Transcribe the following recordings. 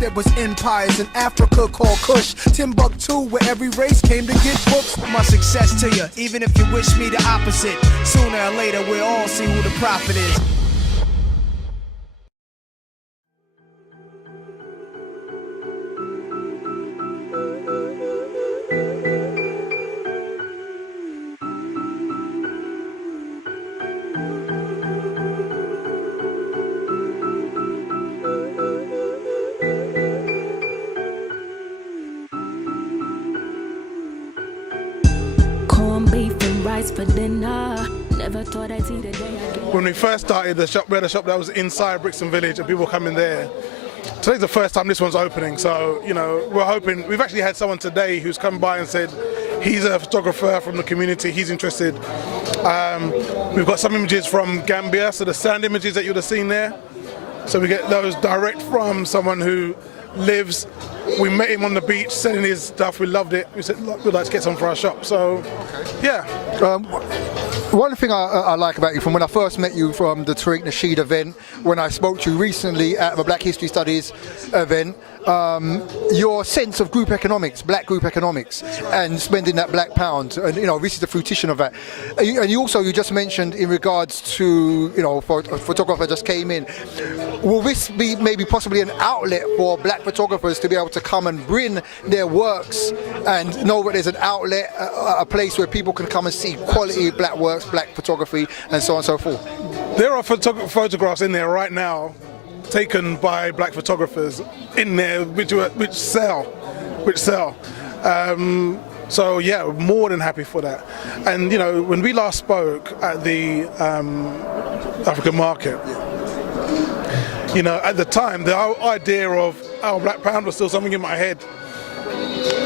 There was empires in Africa called Kush, Timbuktu, where every race came to get books. My success to you, even if you wish me the opposite. Sooner or later, we'll all see who the prophet is. For dinner. Never thought I'd see the day again. When we first started the shop, we had a shop that was inside Brixton village and people were coming there. Today's the first time this one's opening, so you know, we're hoping. We've actually had someone today who's come by and said he's a photographer from the community, he's interested. We've got some images from Gambia, so the sand images that you'd have seen there, so we get those direct from someone who lives. We met him on the beach selling his stuff, we loved it. We said, look, we'd like to get some for our shop, so yeah. One thing I like about you, from when I first met you from the Tariq Nasheed event, when I spoke to you recently at the Black History Studies event, your sense of group economics, black group economics, and spending that black pound, and you know, this is the fruition of that. And you also, you just mentioned in regards to, you know, for a photographer just came in, will this be maybe possibly an outlet for black photographers to be able to come and bring their works and know that there's an outlet, a place where people can come and see quality black works, black photography, and so on and so forth? There are photographs in there right now taken by black photographers in there which sell. So yeah, more than happy for that. And you know, when we last spoke at the African market, you know, at the time the idea of our black pound was still something in my head,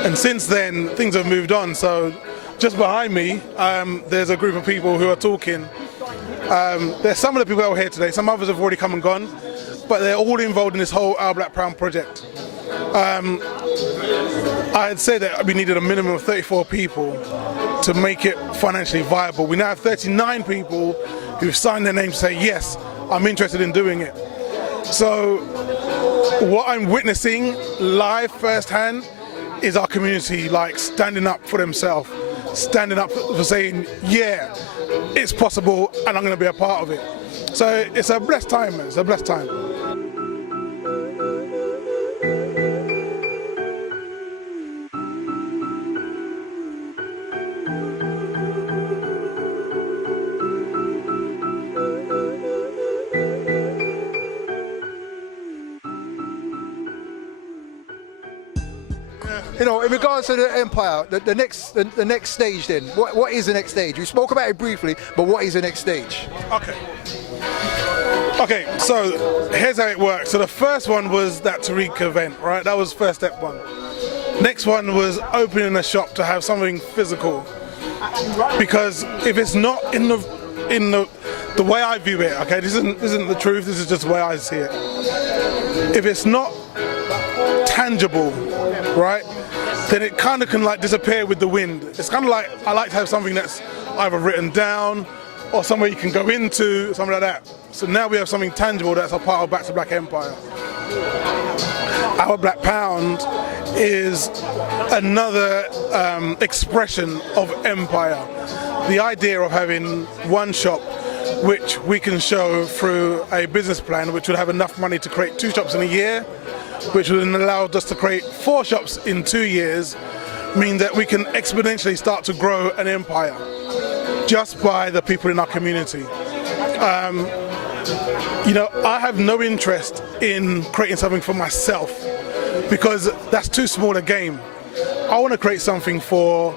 and since then things have moved on. So just behind me there's a group of people who are talking. There's some of the people who are here today, some others have already come and gone, but they're all involved in this whole Our Black Pound project. I had said that we needed a minimum of 34 people to make it financially viable. We now have 39 people who've signed their names to say, yes, I'm interested in doing it. So what I'm witnessing live firsthand is our community like standing up for themselves, standing up for saying, yeah, it's possible and I'm going to be a part of it. So it's a blessed time, man. It's a blessed time. You know, in regards to the empire, the next stage then, what is the next stage? You spoke about it briefly, but what is the next stage? Okay, so here's how it works. So the first one was that Tariq event, right? That was first step one. Next one was opening a shop to have something physical. Because if it's not in the way I view it, okay, this isn't the truth, this is just the way I see it. If it's not tangible, right, then it kind of can like disappear with the wind. It's kind of like, I like to have something that's either written down or somewhere you can go into, something like that. So now we have something tangible that's a part of Back to Black Empire. Our Black Pound is another expression of empire. The idea of having one shop which we can show through a business plan which would have enough money to create 2 shops in a year, which would allow us to create 4 shops in 2 years, mean that we can exponentially start to grow an empire just by the people in our community. You know, I have no interest in creating something for myself because that's too small a game. I want to create something for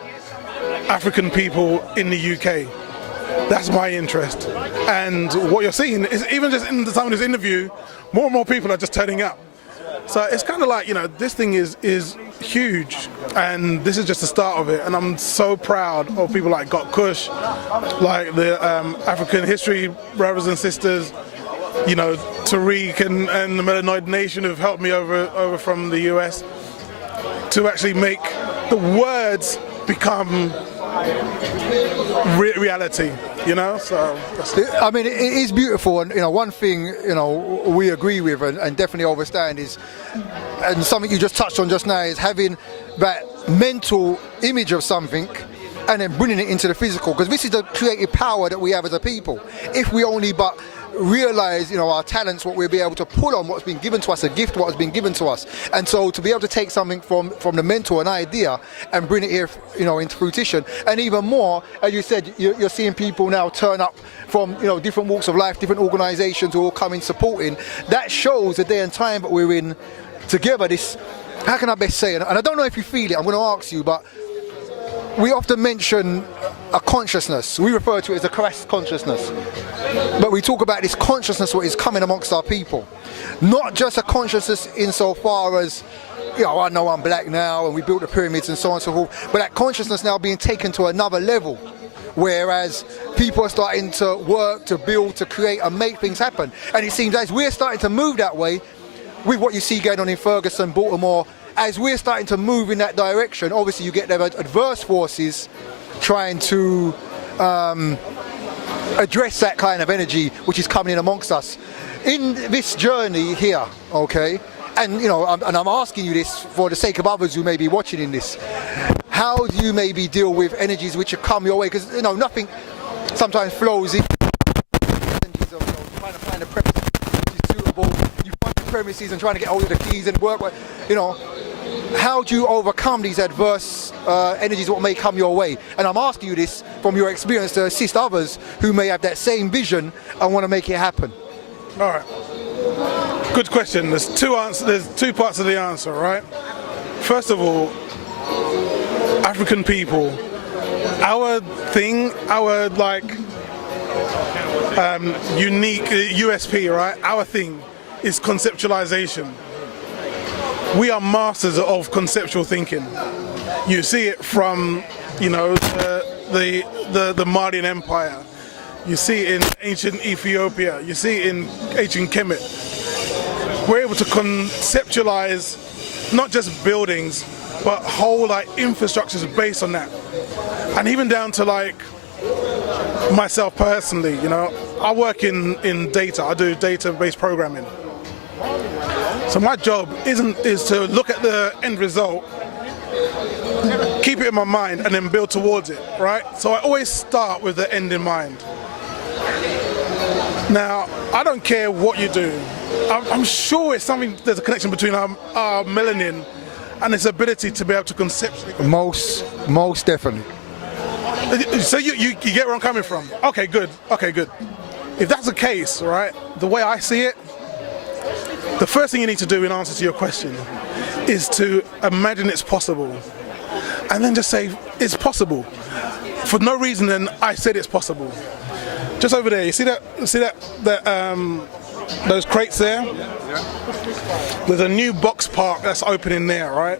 African people in the UK. That's my interest. And what you're seeing is, even just in the time of this interview, more and more people are just turning up. So it's kind of like, you know, this thing is huge, and this is just the start of it. And I'm so proud of people like Got Kush, like the African History brothers and sisters, you know, Tariq and the Melanoid Nation who've helped me over from the US to actually make the words become reality. you know. So I mean, it is beautiful, and one thing we agree with and definitely understand is, and something you just touched on just now, is having that mental image of something and then bringing it into the physical, because this is the creative power that we have as a people. If we only but realize our talents, what we'll be able to pull on, what's been given to us, a gift, what has been given to us. And so to be able to take something from the mentor, an idea, and bring it here into fruition. And even more, as you said, you're seeing people now turn up from different walks of life, different organizations who all come in supporting. That shows the day and time that we're in together. This, how can I best say it, and I don't know if you feel it, I'm going to ask you, but we often mention a consciousnness. We refer to it as a Christ consciousness. But we talk about this consciousness what is coming amongst our people. Not just a consciousness insofar as, I know I'm black now and we built the pyramids and so on and so forth, but that consciousness now being taken to another level. Whereas people are starting to work, to build, to create and make things happen. And it seems as we're starting to move that way with what you see going on in Ferguson, Baltimore. As we're starting to move in that direction, obviously you get the adverse forces trying to address that kind of energy which is coming in amongst us. In this journey here, okay, and I'm asking you this for the sake of others who may be watching in this, how do you maybe deal with energies which have come your way? Because nothing sometimes flows in. Energies of, trying to find a premise which is suitable. You find the premises and trying to get hold of the keys and work. How do you overcome these adverse energies what may come your way? And I'm asking you this from your experience to assist others who may have that same vision and want to make it happen. all right, good question. There's two parts of the answer, right? First of all, African people, our thing, our unique USP, right? Our thing is conceptualization. We are masters of conceptual thinking. You see it from, the Malian Empire. You see it in ancient Ethiopia. You see it in ancient Kemet. We're able to conceptualize not just buildings, but whole infrastructures based on that. And even down to myself personally, I work in data. I do data-based programming. So my job is to look at the end result, keep it in my mind, and then build towards it, right? So I always start with the end in mind. Now, I don't care what you do. I'm sure it's something, there's a connection between our melanin and its ability to be able to conceptually. Most definitely. So you get where I'm coming from? Okay, good. If that's the case, right, the way I see it, the first thing you need to do in answer to your question is to imagine it's possible. And then just say, it's possible. For no reason, then I said it's possible. Just over there, you see that those crates there? There's a new box park that's opening there, right?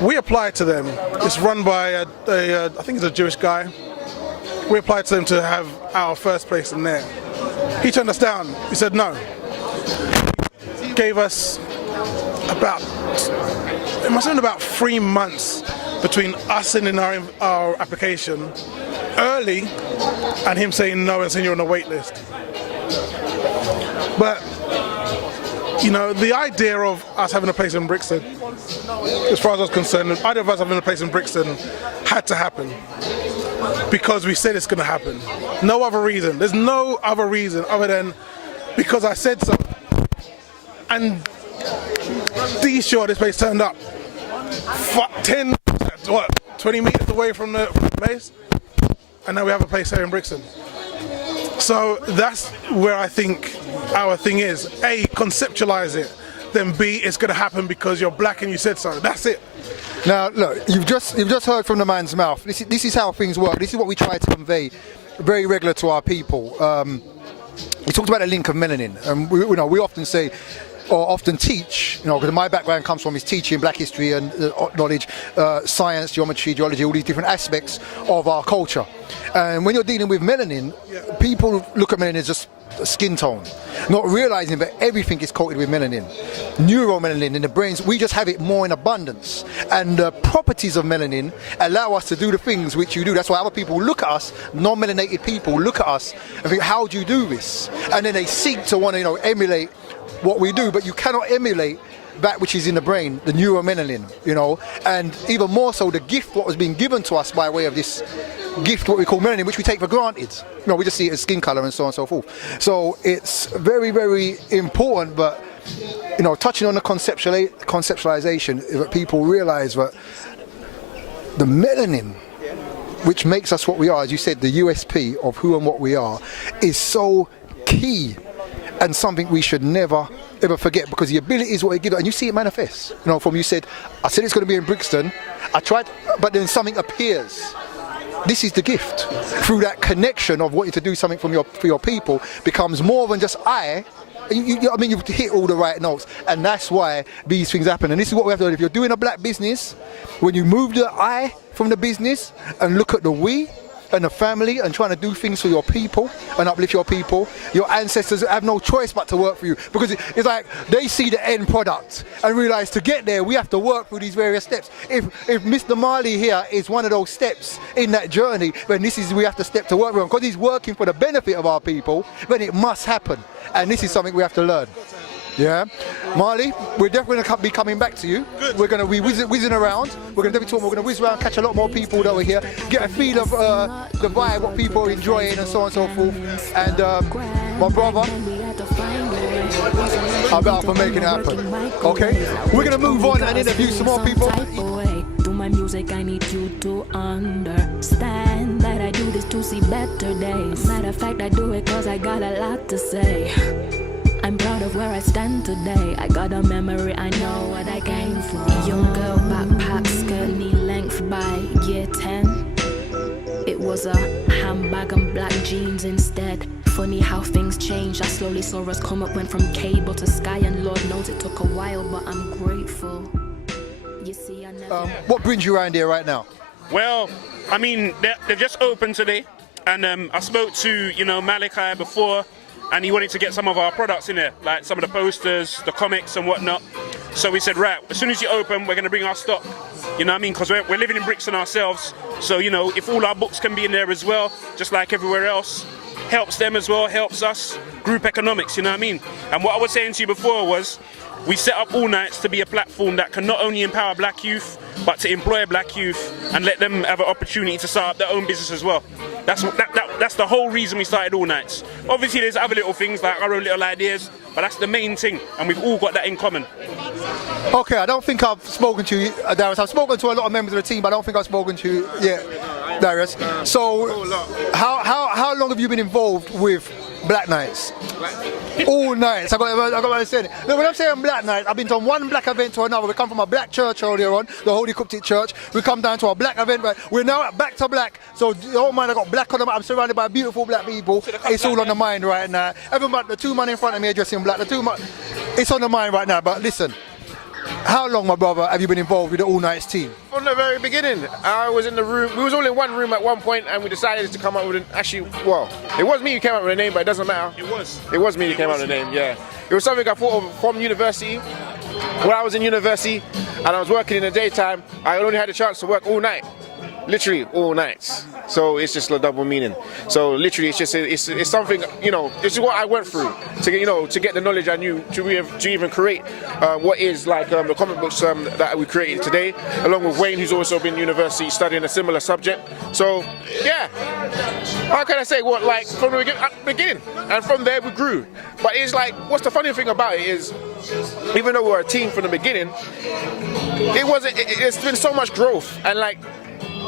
We applied to them. It's run by I think it's a Jewish guy. We applied to them to have our first place in there. He turned us down. He said no. He gave us it must have been about 3 months between us sending our application early and him saying no and saying you're on a wait list. But the idea of us having a place in Brixton, as far as I was concerned, the idea of us having a place in Brixton had to happen because we said it's going to happen. No other reason. There's no other reason other than because I said so. And sure this place turned up 20 meters away from the base, and now we have a place here in Brixton. So that's where I think our thing is. A, conceptualize it. Then B, it's going to happen because you're black and you said so. That's it. Now, look, you've just heard from the man's mouth. This is how things work. This is what we try to convey very regular to our people. We talked about the link of melanin, and we often say, or often teach, because my background comes from is teaching black history and knowledge, science, geometry, geology, all these different aspects of our culture. And when you're dealing with melanin, people look at melanin as just skin tone, not realizing that everything is coated with melanin, neuromelanin in the brains. We just have it more in abundance, and the properties of melanin allow us to do the things which you do. That's why other people look at us, non-melanated people look at us and think, how do you do this? And then they seek to want to, emulate what we do, but you cannot emulate that which is in the brain, the neuromelanin, and even more so the gift what was being given to us by way of this gift, what we call melanin, which we take for granted. We just see it as skin color and so on and so forth. So it's very, very important, but touching on the conceptualization, that people realize that the melanin, which makes us what we are, as you said, the USP of who and what we are, is so key and something we should never ever forget, because the ability is what it gives, and you see it manifest. From you said, I said it's going to be in Brixton, I tried, but then something appears. This is the gift. Through that connection of wanting to do something for your people, becomes more than just you've hit all the right notes, and that's why these things happen. And this is what we have to do. If you're doing a black business, when you move the I from the business and look at the we and the family and trying to do things for your people and uplift your people, your ancestors have no choice but to work for you, because it's like they see the end product and realize to get there we have to work through these various steps. If Mr. Marley here is one of those steps in that journey, then we have to step to work with him, because he's working for the benefit of our people, then it must happen. And this is something we have to learn. Yeah, Marley, we're definitely going to be coming back to you. Good. We're going to be whizzing around. We're going to definitely talk. We're going to whiz around, catch a lot more people that were here, get a feel of the vibe, what people are enjoying, and so on and so forth. And my brother, I'm about for making it happen. Okay, we're going to move on and interview some more people. Through my music, I need you to understand that I do this to see better days. Matter of fact, I do it cause I got a lot to say. I'm proud of where I stand today. I got a memory, I know what I came from. Young girl, backpack, skirt, knee length by year 10. It was a handbag and black jeans instead. Funny how things change. I slowly saw us come up, went from cable to sky, and Lord knows it took a while, but I'm grateful. You see, I never... What brings you around here right now? Well, I mean, they've just opened today, and I spoke to, Malachi before, and he wanted to get some of our products in there, like some of the posters, the comics and whatnot. So we said, right, as soon as you open, we're going to bring our stock. You know what I mean? Because we're living in Brixton ourselves. So, if all our books can be in there as well, just like everywhere else, helps them as well, helps us. Group economics, you know what I mean? And what I was saying to you before was, we set up All Nights to be a platform that can not only empower black youth, but to employ black youth and let them have an opportunity to start up their own business as well. That's the whole reason we started All Nights. Obviously there's other little things like our own little ideas, but that's the main thing, and we've all got that in common. Okay, I don't think I've spoken to you, Darius. I've spoken to a lot of members of the team, but I don't think I've spoken to you yet, Darius. So, how long have you been involved with Black Nights? All nights. I got to say it. Look, when I'm saying Black Nights, I've been to one black event to another. We come from a black church earlier on, the Holy Coptic Church. We come down to a black event. Right? We're now back to black. So don't mind, I got black on the mind. I'm surrounded by beautiful black people. It's all on the mind right now. Everyone, the two men in front of me are dressed in black. It's on the mind right now. But listen, how long, my brother, have you been involved with the All Nights team? From the very beginning. I was in the room. We was all in one room at one point, and we decided to come up with it was me who came up with a name, but it doesn't matter. It was me who came up with a name, yeah. It was something I thought of from university. When I was in university, and I was working in the daytime, I only had a chance to work all night. Literally all nights. So it's just a double meaning. So literally it's just it's something, this is what I went through to get to get the knowledge I knew to even create what is like the comic books that we created today, along with Wayne, who's also been in university studying a similar subject. So yeah, how can I say what, like from the beginning, and from there we grew. But it's like, what's the funny thing about it is, even though we were a team from the beginning, it's been so much growth, and like,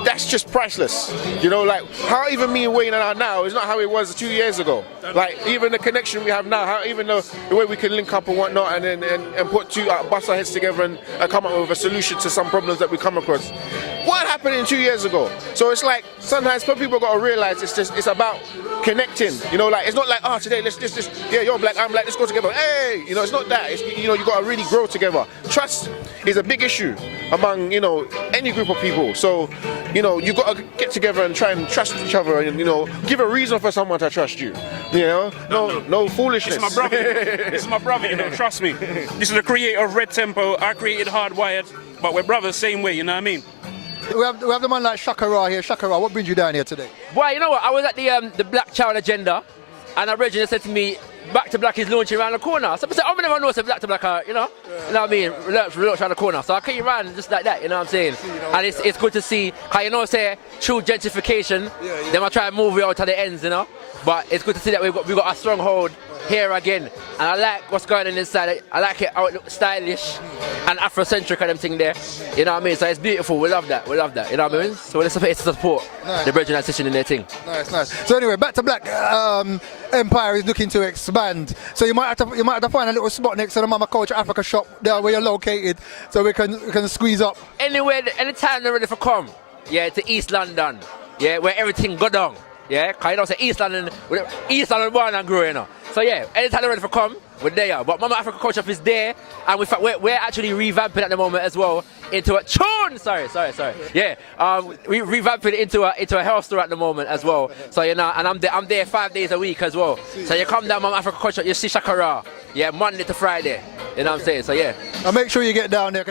that's just priceless. Like how even me and Wayne are now is not how it was 2 years ago. Like even the connection we have now, how even the way we can link up and whatnot, and put bust our heads together and come up with a solution to some problems that we come across. What happened in 2 years ago? So it's like sometimes people got to realize it's about connecting. Like it's not like today let's just you're black, I'm black, let's go together. Hey, it's not that. It's, you got to really grow together. Trust is a big issue among any group of people. So you know, you got to get together and try and trust each other, and, you know, give a reason for someone to trust you. You know, no foolishness. This is my brother. This is my brother, you know, trust me. This is the creator of Red Tempo. I created Hardwired, but we're brothers same way, you know what I mean? We have the man like Shakara here. Shakara, what brings you down here today? Boy, you know what? I was at the Black Child Agenda, and a Regina said to me, Back to Black is launching around the corner. So I said, I never know it's Black to Black, you know? You know what I mean? Relax around the corner. So I came around just like that, you know what I'm saying? And it's good to see, how you know, say, true gentrification, then I try and move it out to the ends, you know? But it's good to see that we've got a stronghold here again. And I like what's going on inside. I like it how it looks stylish and Afrocentric and them thing there. You know what I mean? So it's beautiful. We love that. You know what I mean? So let's support the Virgin Session in their thing. Nice. So anyway, back to Black Empire is looking to expand. So you might have to find a little spot next to the Mama Culture Africa shop there where you're located, so we can squeeze up. Anywhere, anytime they're ready for come, to East London, where everything go down. Yeah, because you know, say East London born and grew, you know. So anytime they're ready for come, we're there. But Mama Africa Culture Shop is there, and we're actually revamping at the moment as well into a tune. Sorry. We revamping it into a health store at the moment as well. So you know, and I'm there 5 days a week as well. So you come down Mama Africa Culture, you see Shakara, Monday to Friday. You know what I'm saying? So and make sure you get down there.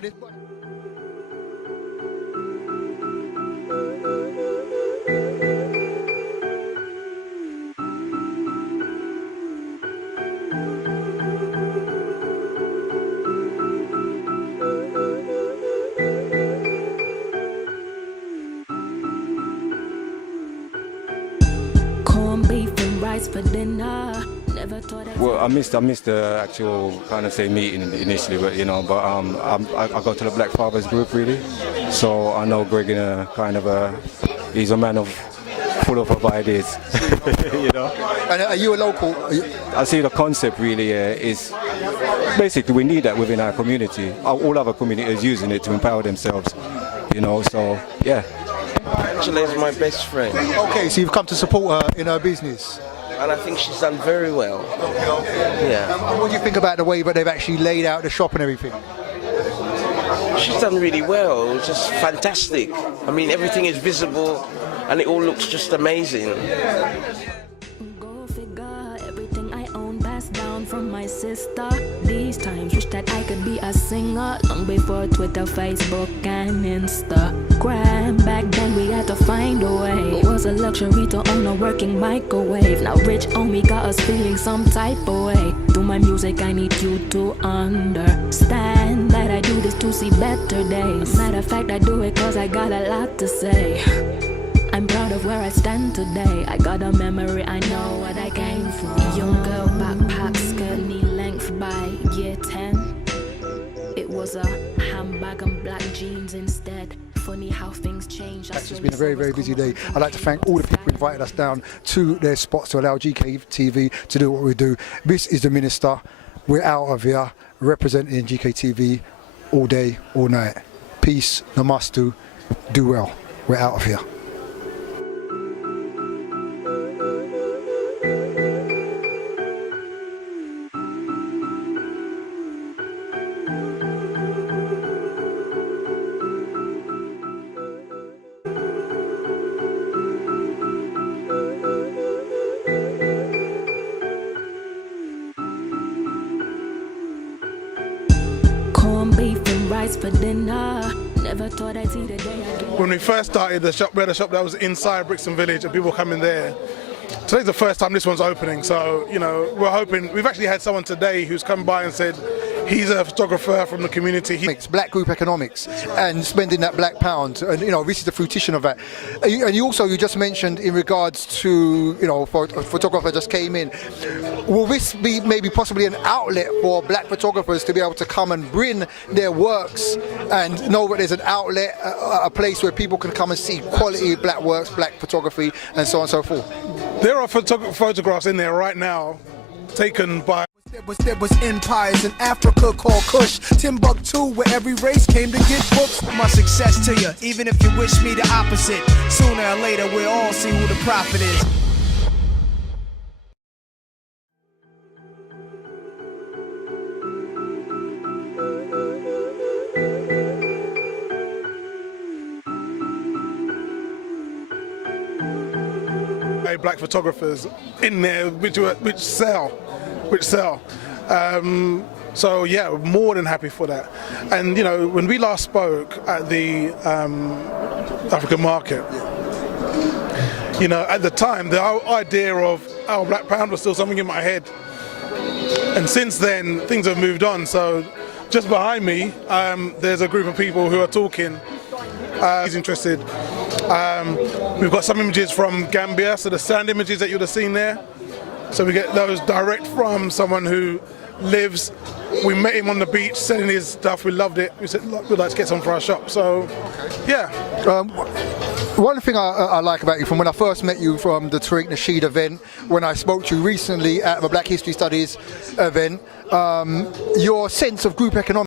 For dinner. Never thought well, I missed the actual kind of say meeting initially, but you know, I got to the Black Fathers group really, so I know Greg in a kind of he's a man of full of ideas, you know. And are you a local? I see the concept really is basically we need that within our community. All other communities using it to empower themselves, you know. So yeah. Angela's my best friend. Okay, so you've come to support her in her business. And I think she's done very well. Yeah. What do you think about the way that they've actually laid out the shop and everything? She's done really well. It was just fantastic. I mean, everything is visible and it all looks just amazing. Go figure, everything I own passed down from my sister. These times wish that I could be a singer long before Twitter, Facebook and Instagram. Back then we had to find a way. It was a luxury to own a working microwave. Now rich on me got us feeling some type of way. Through my music I need you to understand that I do this to see better days. Matter of fact I do it cause I got a lot to say. I'm proud of where I stand today. I got a memory, I know what I came from. Young girl, backpack, skirt, knee length by year 10. It was a handbag and black jeans instead. Funny how things change. It's been a very, very busy day. I'd like to thank all the people who invited us down to their spots to allow GKTV to do what we do. This is the Minister. We're out of here representing GKTV all day, all night. Peace, namastu, do well. We're out of here. For dinner, never thought I'd see the day again. When we first started the shop, we had a shop that was inside Brixton Village and people coming there. Today's the first time this one's opening, so you know we're hoping. We've actually had someone today who's come by and said he's a photographer from the community. It's black group economics and spending that black pound, and you know this is the fruition of that. And you just mentioned in regards to for a photographer just came in. Will this be maybe possibly an outlet for black photographers to be able to come and bring their works and know that there's an outlet, a place where people can come and see quality black works, black photography, and so on and so forth? There are photographs in there right now taken by. There was empires in Africa called Kush, Timbuktu, where every race came to get books. My success to you, even if you wish me the opposite. Sooner or later, we'll all see who the prophet is. by black photographers in there, which sell. So yeah, we're more than happy for that. And you know, when we last spoke at the African market, you know, at the time the idea of our Black Pound was still something in my head. And since then, things have moved on. So just behind me, there's a group of people who are talking. He's interested. We've got some images from Gambia, so the sand images that you'd have seen there. So we get those direct from someone who lives. We met him on the beach selling his stuff. We loved it. We said we'd like to get some for our shop. So, yeah. One thing I like about you from when I first met you from the Tariq Nasheed event, when I spoke to you recently at the Black History Studies event, your sense of group economics.